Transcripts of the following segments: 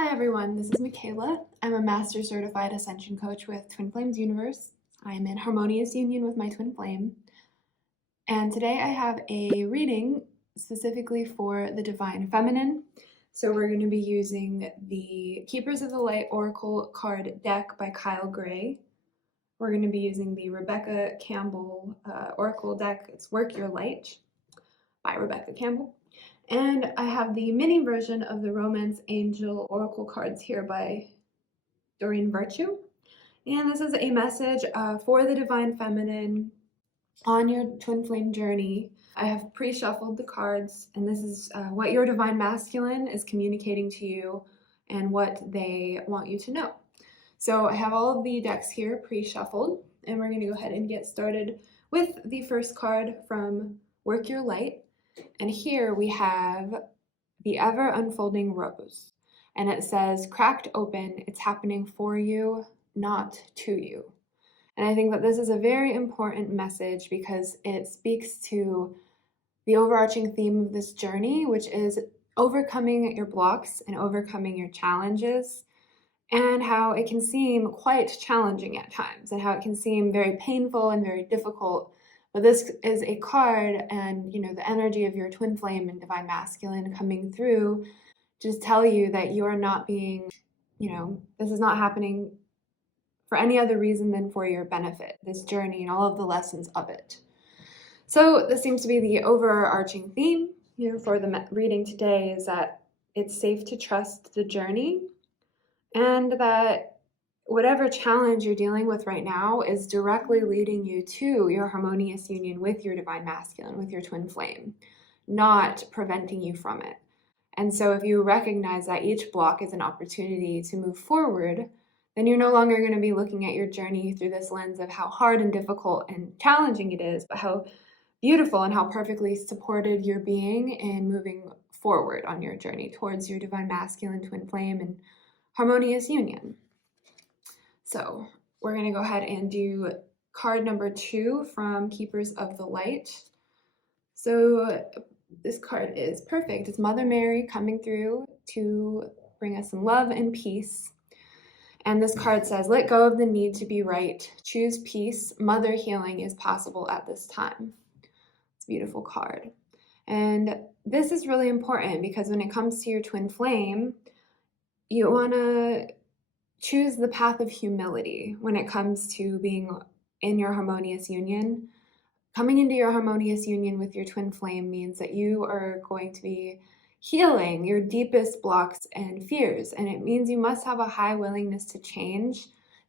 Hi everyone, this is Michaila. I'm a Master Certified Ascension Coach with Twin Flames Universe. I'm in Harmonious Union with my Twin Flame. And today I have a reading specifically for the Divine Feminine. So we're going to be using the Keepers of the Light Oracle card deck by Kyle Gray. We're going to be using the Rebecca Campbell Oracle deck. It's Work Your Light by Rebecca Campbell. And I have the mini version of the Romance Angel Oracle cards here by Doreen Virtue. And this is a message for the Divine Feminine on your Twin Flame journey. I have pre-shuffled the cards, and this is what your Divine Masculine is communicating to you and what they want you to know. So I have all of the decks here pre-shuffled, and we're going to go ahead and get started with the first card from Work Your Light. And here we have the Ever Unfolding Rose. And it says, cracked open, it's happening for you, not to you. And I think that this is a very important message because it speaks to the overarching theme of this journey, which is overcoming your blocks and overcoming your challenges, and how it can seem quite challenging at times, and how it can seem very painful and very difficult. But this is a card and, the energy of your Twin Flame and Divine Masculine coming through to just tell you that you are not being, this is not happening for any other reason than for your benefit, this journey and all of the lessons of it. So this seems to be the overarching theme, for the reading today, is that it's safe to trust the journey, and that whatever challenge you're dealing with right now is directly leading you to your harmonious union with your Divine Masculine, with your Twin Flame, not preventing you from it. And so if you recognize that each block is an opportunity to move forward, then you're no longer going to be looking at your journey through this lens of how hard and difficult and challenging it is, but how beautiful and how perfectly supported you're being in moving forward on your journey towards your Divine Masculine, Twin Flame, and harmonious union. So we're going to go ahead and do card number 2 from Keepers of the Light. So this card is perfect. It's Mother Mary coming through to bring us some love and peace. And this card says, let go of the need to be right. Choose peace. Mother healing is possible at this time. It's a beautiful card. And this is really important because when it comes to your Twin Flame, you want to choose the path of humility when it comes to being in your harmonious union. Coming into your harmonious union with your Twin Flame means that you are going to be healing your deepest blocks and fears. And it means you must have a high willingness to change,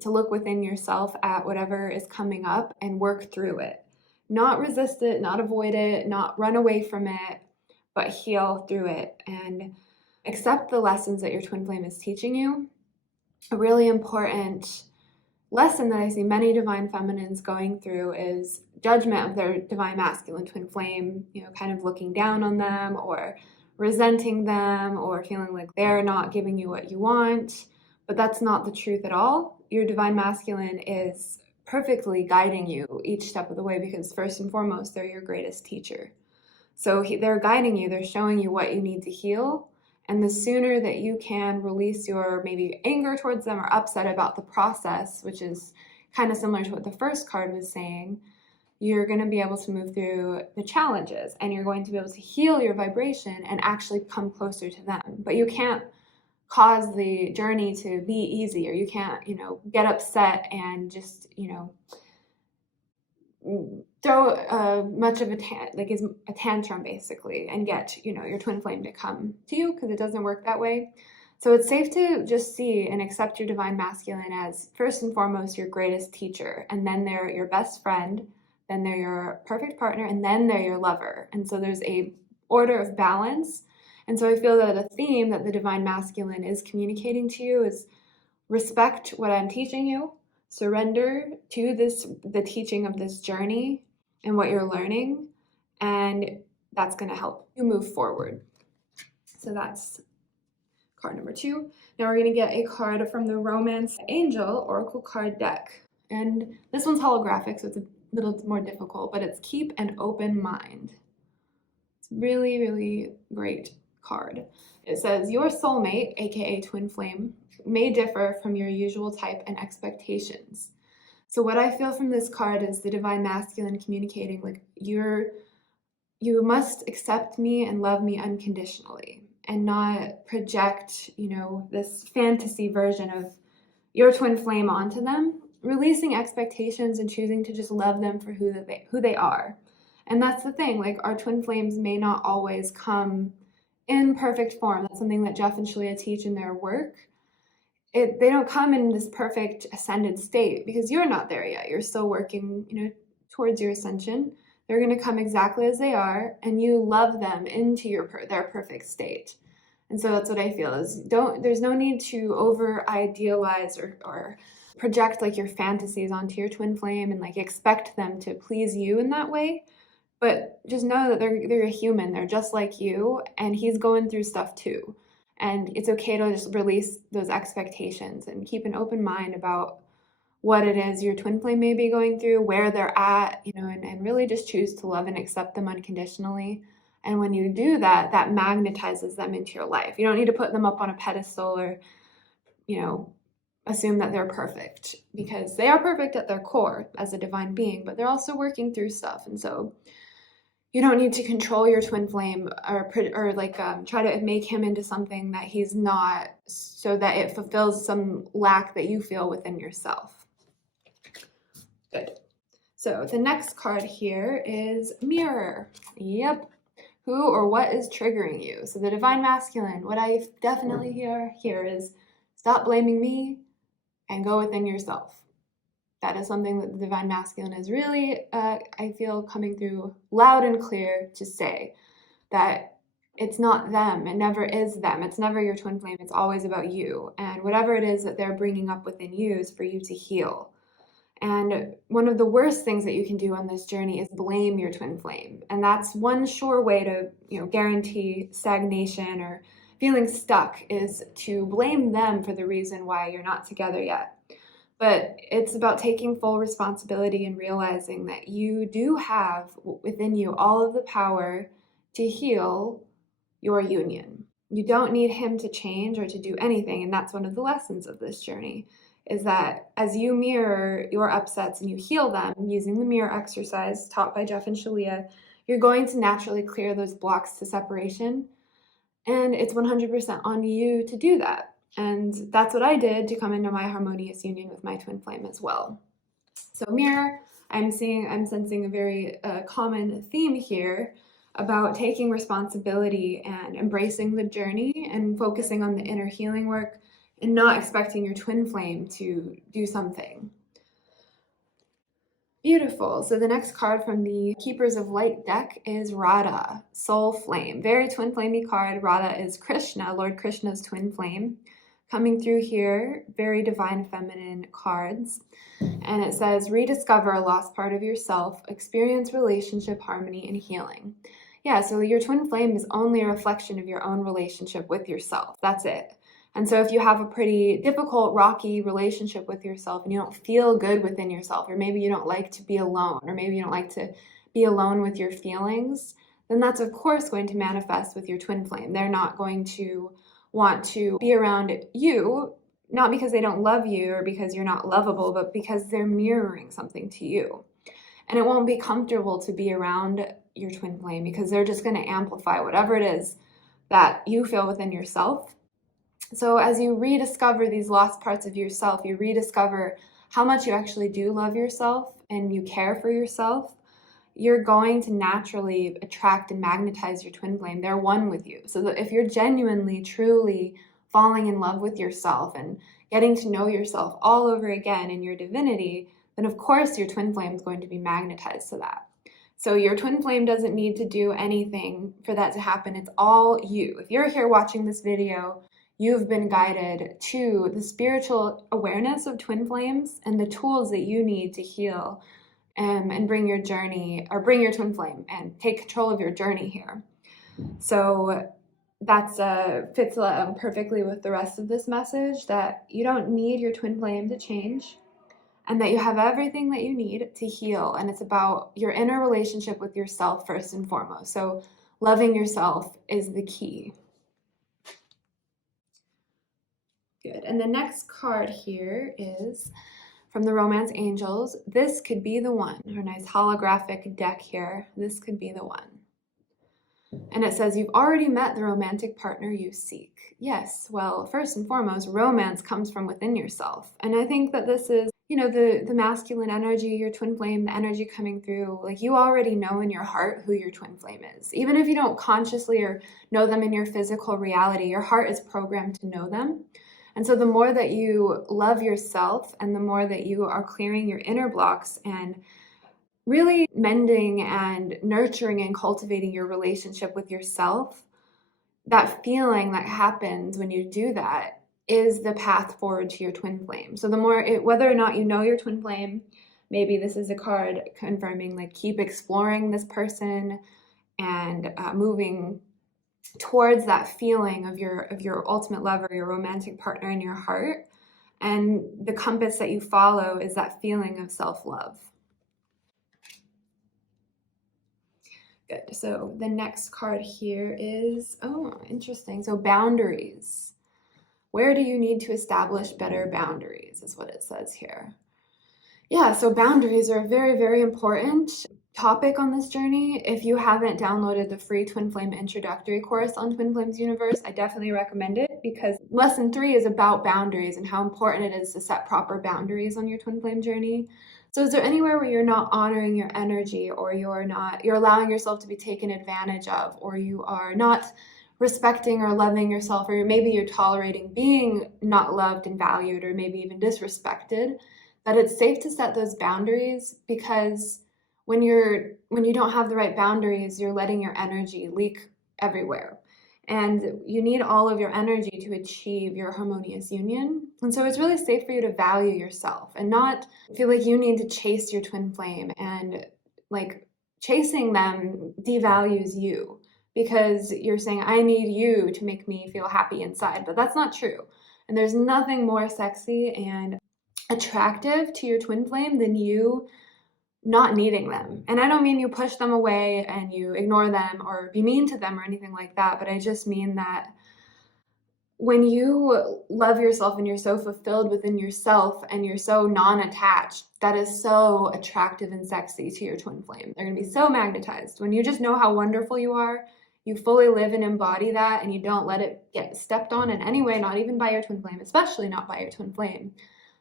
to look within yourself at whatever is coming up and work through it. Not resist it, not avoid it, not run away from it, but heal through it and accept the lessons that your Twin Flame is teaching you. A really important lesson that I see many Divine Feminines going through is judgment of their Divine Masculine Twin Flame, kind of looking down on them or resenting them or feeling like they're not giving you what you want. But that's not the truth at all. Your Divine Masculine is perfectly guiding you each step of the way because first and foremost, they're your greatest teacher. So they're guiding you, they're showing you what you need to heal. And the sooner that you can release your maybe anger towards them or upset about the process, which is kind of similar to what the first card was saying, you're going to be able to move through the challenges and you're going to be able to heal your vibration and actually come closer to them. But you can't cause the journey to be easy, or you can't, get upset and just, throw much of a tantrum basically and get your Twin Flame to come to you, because it doesn't work that way. So it's safe to just see and accept your Divine Masculine as first and foremost your greatest teacher, and then they're your best friend, then they're your perfect partner, and then they're your lover. And so there's a order of balance. And so I feel that a theme that the Divine Masculine is communicating to you is respect what I'm teaching you. Surrender to the teaching of this journey and what you're learning, and that's going to help you move forward. So that's card number 2. Now we're going to get a card from the Romance Angel Oracle card deck. And this one's holographic, so it's a little more difficult, but it's Keep an Open Mind. It's really, really great card. It says, your soulmate, aka twin flame, may differ from your usual type and expectations. So what I feel from this card is the divine masculine communicating, like, you must accept me and love me unconditionally and not project, this fantasy version of your twin flame onto them, releasing expectations and choosing to just love them for who they are. And that's the thing, like, our twin flames may not always come in perfect form. That's something that Jeff and Shalia teach in their work. They don't come in this perfect ascended state because you're not there yet. You're still working, towards your ascension. They're going to come exactly as they are, and you love them into their perfect state. And so that's what I feel is there's no need to over idealize or project like your fantasies onto your twin flame and like expect them to please you in that way. But just know that they're a human. They're just like you, and he's going through stuff too. And it's okay to just release those expectations and keep an open mind about what it is your twin flame may be going through, where they're at, and really just choose to love and accept them unconditionally. And when you do that, that magnetizes them into your life. You don't need to put them up on a pedestal or, assume that they're perfect, because they are perfect at their core as a divine being, but they're also working through stuff. And so you don't need to control your twin flame or try to make him into something that he's not, so that it fulfills some lack that you feel within yourself. Good. So the next card here is Mirror. Yep. Who or what is triggering you? So the divine masculine, what I definitely hear here is stop blaming me and go within yourself. That is something that the divine masculine is really, I feel, coming through loud and clear to say that it's not them. It never is them. It's never your twin flame. It's always about you. And whatever it is that they're bringing up within you is for you to heal. And one of the worst things that you can do on this journey is blame your twin flame. And that's one sure way to, guarantee stagnation or feeling stuck, is to blame them for the reason why you're not together yet. But it's about taking full responsibility and realizing that you do have within you all of the power to heal your union. You don't need him to change or to do anything. And that's one of the lessons of this journey, is that as you mirror your upsets and you heal them using the mirror exercise taught by Jeff and Shalia, you're going to naturally clear those blocks to separation. And it's 100% on you to do that. And that's what I did to come into my harmonious union with my twin flame as well. So mirror, I'm sensing a very common theme here about taking responsibility and embracing the journey and focusing on the inner healing work and not expecting your twin flame to do something. Beautiful. So the next card from the Keepers of Light deck is Radha, Soul Flame. Very twin flamey card. Radha is Krishna, Lord Krishna's twin flame. Coming through here, very divine feminine cards. And it says, rediscover a lost part of yourself, experience relationship harmony and healing. Yeah, so your twin flame is only a reflection of your own relationship with yourself. That's it. And so if you have a pretty difficult, rocky relationship with yourself and you don't feel good within yourself, or maybe you don't like to be alone, or maybe you don't like to be alone with your feelings, then that's of course going to manifest with your twin flame. They're not going to want to be around you, not because they don't love you or because you're not lovable, but because they're mirroring something to you. And it won't be comfortable to be around your twin flame because they're just going to amplify whatever it is that you feel within yourself. So as you rediscover these lost parts of yourself, you rediscover how much you actually do love yourself and you care for yourself, you're going to naturally attract and magnetize your twin flame. They're one with you. So that if you're genuinely, truly falling in love with yourself and getting to know yourself all over again in your divinity, then of course your twin flame is going to be magnetized to that. So your twin flame doesn't need to do anything for that to happen. It's all you. If you're here watching this video, you've been guided to the spiritual awareness of twin flames and the tools that you need to heal and bring your journey, or bring your twin flame and take control of your journey here. So that's fits perfectly with the rest of this message, that you don't need your twin flame to change and that you have everything that you need to heal. And it's about your inner relationship with yourself first and foremost. So loving yourself is the key. Good. And the next card here is from the Romance Angels. This could be the one. Our nice holographic deck here. This could be the one. And it says, you've already met the romantic partner you seek. Yes, well, first and foremost, romance comes from within yourself. And I think that this is, you know, the masculine energy, your twin flame, the energy coming through. Like, you already know in your heart who your twin flame is. Even if you don't consciously or know them in your physical reality, your heart is programmed to know them. And so the more that you love yourself and the more that you are clearing your inner blocks and really mending and nurturing and cultivating your relationship with yourself, that feeling that happens when you do that is the path forward to your twin flame. So the more, whether or not you know your twin flame, maybe this is a card confirming, like, keep exploring this person and moving towards that feeling of your ultimate lover, your romantic partner in your heart. And the compass that you follow is that feeling of self-love. Good. So the next card here is, oh, interesting. So boundaries. Where do you need to establish better boundaries is what it says here. Yeah, so boundaries are a very, very important topic on this journey. If you haven't downloaded the free Twin Flame introductory course on Twin Flames Universe, I definitely recommend it, because lesson 3 is about boundaries and how important it is to set proper boundaries on your twin flame journey. So is there anywhere where you're not honoring your energy, or you're allowing yourself to be taken advantage of, or you are not respecting or loving yourself, or maybe you're tolerating being not loved and valued, or maybe even disrespected, that it's safe to set those boundaries, because when you don't have the right boundaries, you're letting your energy leak everywhere. And you need all of your energy to achieve your harmonious union. And so it's really safe for you to value yourself and not feel like you need to chase your twin flame, and like chasing them devalues you, because you're saying, I need you to make me feel happy inside. But that's not true. And there's nothing more sexy and attractive to your twin flame than you not needing them. And I don't mean you push them away and you ignore them or be mean to them or anything like that, but I just mean that when you love yourself and you're so fulfilled within yourself and you're so non-attached, that is so attractive and sexy to your twin flame. They're going to be so magnetized. When you just know how wonderful you are, you fully live and embody that, and you don't let it get stepped on in any way, not even by your twin flame, especially not by your twin flame,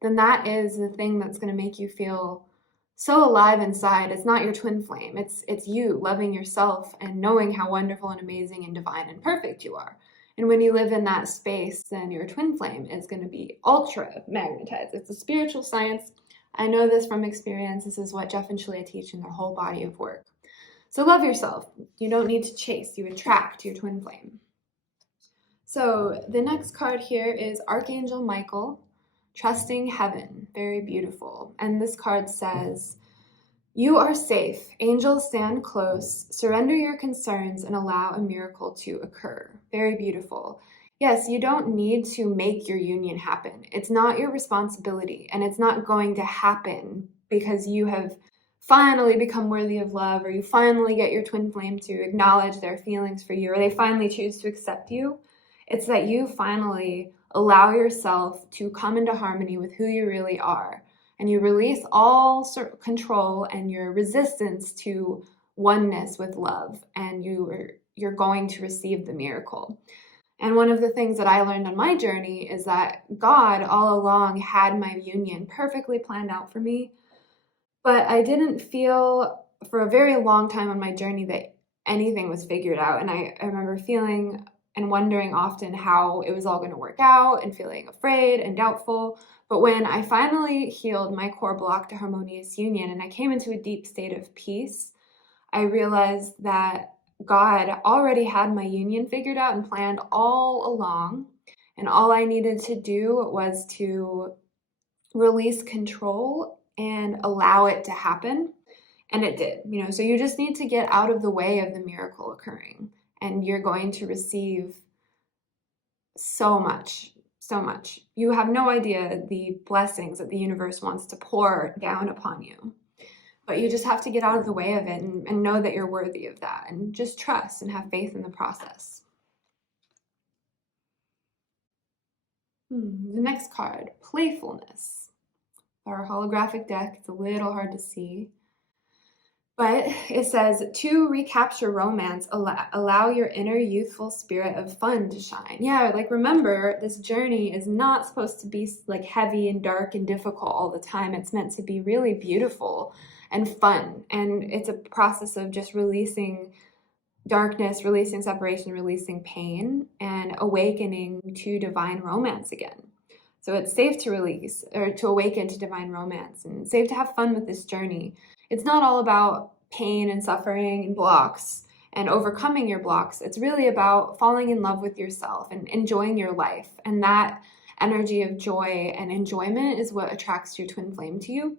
then that is the thing that's going to make you feel so alive inside. It's not your twin flame. It's you loving yourself and knowing how wonderful and amazing and divine and perfect you are. And when you live in that space, then your twin flame is going to be ultra magnetized. It's a spiritual science. I know this from experience. This is what Jeff and Shalia teach in their whole body of work. So love yourself. You don't need to chase. You attract your twin flame. So the next card here is Archangel Michael, Trusting Heaven. Very beautiful. And this card says, you are safe. Angels stand close. Surrender your concerns and allow a miracle to occur. Very beautiful. Yes, you don't need to make your union happen. It's not your responsibility, and it's not going to happen because you have finally become worthy of love, or you finally get your twin flame to acknowledge their feelings for you, or they finally choose to accept you. It's that you finally allow yourself to come into harmony with who you really are. And you release all sort of control and your resistance to oneness with love, and you're going to receive the miracle. And one of the things that I learned on my journey is that God all along had my union perfectly planned out for me, but I didn't feel for a very long time on my journey that anything was figured out. And I remember feeling and wondering often how it was all going to work out, and feeling afraid and doubtful. But when I finally healed my core block to harmonious union and I came into a deep state of peace, I realized that God already had my union figured out and planned all along. And all I needed to do was to release control and allow it to happen. And it did, so you just need to get out of the way of the miracle occurring, and you're going to receive so much. So much. You have no idea the blessings that the universe wants to pour down upon you. But you just have to get out of the way of it and know that you're worthy of that, and just trust and have faith in the process. The next card, playfulness. Our holographic deck, it's a little hard to see. But it says, to recapture romance, allow your inner youthful spirit of fun to shine. Yeah, like remember, this journey is not supposed to be like heavy and dark and difficult all the time. It's meant to be really beautiful and fun. And it's a process of just releasing darkness, releasing separation, releasing pain, and awakening to divine romance again. So it's safe to release or to awaken to divine romance, and it's safe to have fun with this journey. It's not all about pain and suffering and blocks and overcoming your blocks. It's really about falling in love with yourself and enjoying your life. And that energy of joy and enjoyment is what attracts your twin flame to you,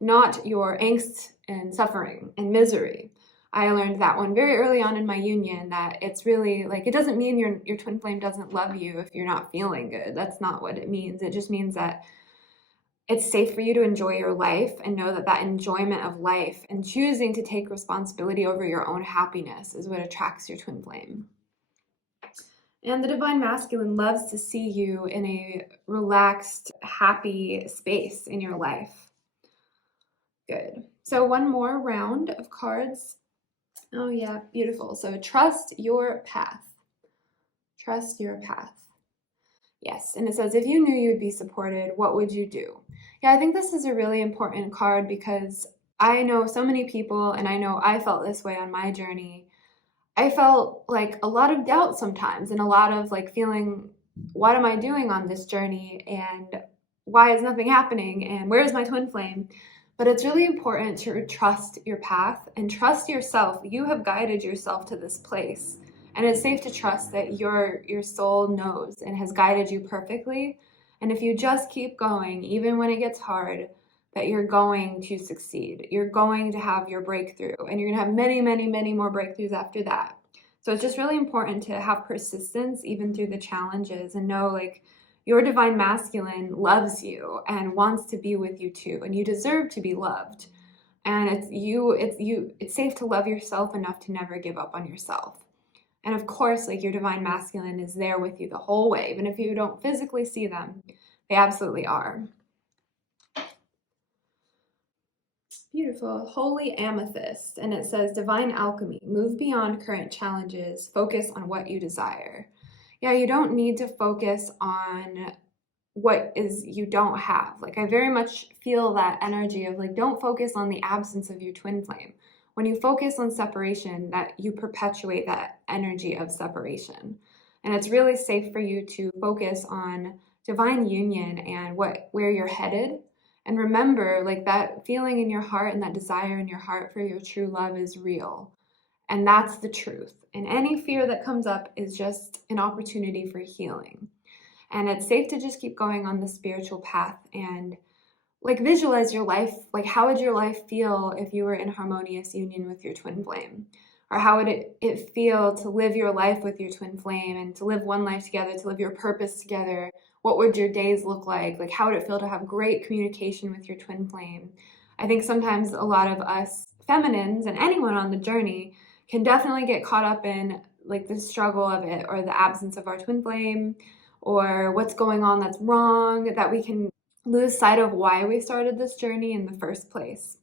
not your angst and suffering and misery. I learned that one very early on in my union, that it's really like, it doesn't mean your twin flame doesn't love you if you're not feeling good. That's not what it means. It just means that it's safe for you to enjoy your life and know that that enjoyment of life and choosing to take responsibility over your own happiness is what attracts your twin flame. And the divine masculine loves to see you in a relaxed, happy space in your life. Good. So one more round of cards. Oh yeah, beautiful. So trust your path. Trust your path. Yes, and it says, if you knew you would be supported, what would you do? Yeah, I think this is a really important card because I know so many people, and I know I felt this way on my journey. I felt like a lot of doubt sometimes and a lot of like feeling, what am I doing on this journey? And why is nothing happening? And where is my twin flame? But it's really important to trust your path and trust yourself. You have guided yourself to this place. And it's safe to trust that your soul knows and has guided you perfectly. And if you just keep going, even when it gets hard, that you're going to succeed. You're going to have your breakthrough, and you're going to have many, many, many more breakthroughs after that. So it's just really important to have persistence even through the challenges, and know like your divine masculine loves you and wants to be with you too, and you deserve to be loved. And it's safe to love yourself enough to never give up on yourself. And of course, like your divine masculine is there with you the whole way. Even if you don't physically see them, they absolutely are. Beautiful. Holy amethyst. And it says, Divine Alchemy. Move beyond current challenges. Focus on what you desire. Yeah, you don't need to focus on what is you don't have. Like I very much feel that energy of like, don't focus on the absence of your twin flame. When you focus on separation, that you perpetuate that energy of separation. And it's really safe for you to focus on divine union and where you're headed. And remember, like that feeling in your heart and that desire in your heart for your true love is real. And that's the truth. And any fear that comes up is just an opportunity for healing. And it's safe to just keep going on the spiritual path and like visualize your life. Like how would your life feel if you were in harmonious union with your twin flame? Or how would it feel to live your life with your twin flame and to live one life together, to live your purpose together? What would your days look like? Like how would it feel to have great communication with your twin flame? I think sometimes a lot of us feminines and anyone on the journey can definitely get caught up in like the struggle of it, or the absence of our twin flame, or what's going on that's wrong, that we can lose sight of why we started this journey in the first place.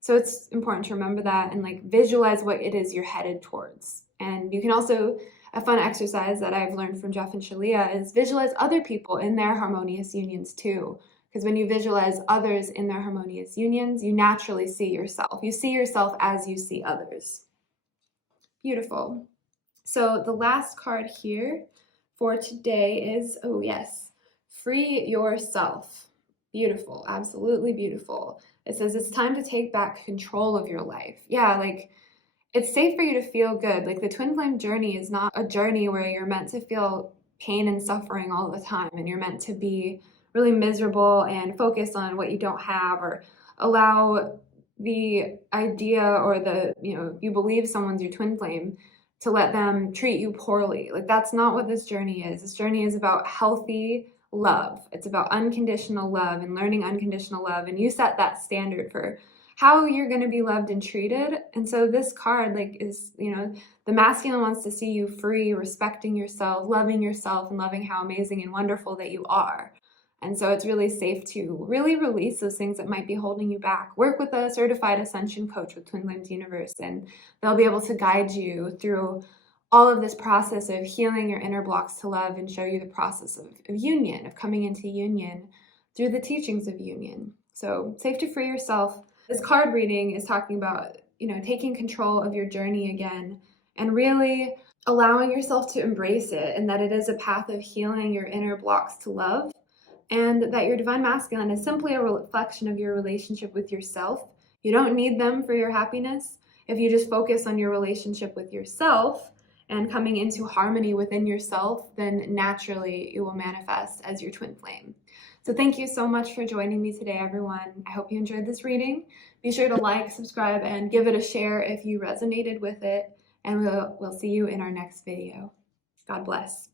So it's important to remember that and like visualize what it is you're headed towards. And you can also, a fun exercise that I've learned from Jeff and Shalia is visualize other people in their harmonious unions too. Because when you visualize others in their harmonious unions, you naturally see yourself. You see yourself as you see others. Beautiful. So the last card here for today is, oh yes, free yourself. Beautiful, absolutely beautiful. It says it's time to take back control of your life. Yeah, like it's safe for you to feel good. Like the twin flame journey is not a journey where you're meant to feel pain and suffering all the time, and you're meant to be really miserable and focus on what you don't have, or allow the idea or the, you believe someone's your twin flame, to let them treat you poorly. Like that's not what this journey is. This journey is about healthy love. It's about unconditional love and learning unconditional love. And you set that standard for how you're going to be loved and treated. And so this card is, the masculine wants to see you free, respecting yourself, and loving how amazing and wonderful that you are. And so it's really safe to really release those things that might be holding you back. Work with a certified Ascension coach with Twin Flames Universe, and they'll be able to guide you through all of this process of healing your inner blocks to love and show you the process of union, of coming into union through the teachings of union. So safe to free yourself. This card reading is talking about, taking control of your journey again and really allowing yourself to embrace it, and that it is a path of healing your inner blocks to love, and that your divine masculine is simply a reflection of your relationship with yourself. You don't need them for your happiness. If you just focus on your relationship with yourself and coming into harmony within yourself, then naturally it will manifest as your twin flame. So thank you so much for joining me today, everyone. I hope you enjoyed this reading. Be sure to like, subscribe, and give it a share if you resonated with it. And we'll see you in our next video. God bless.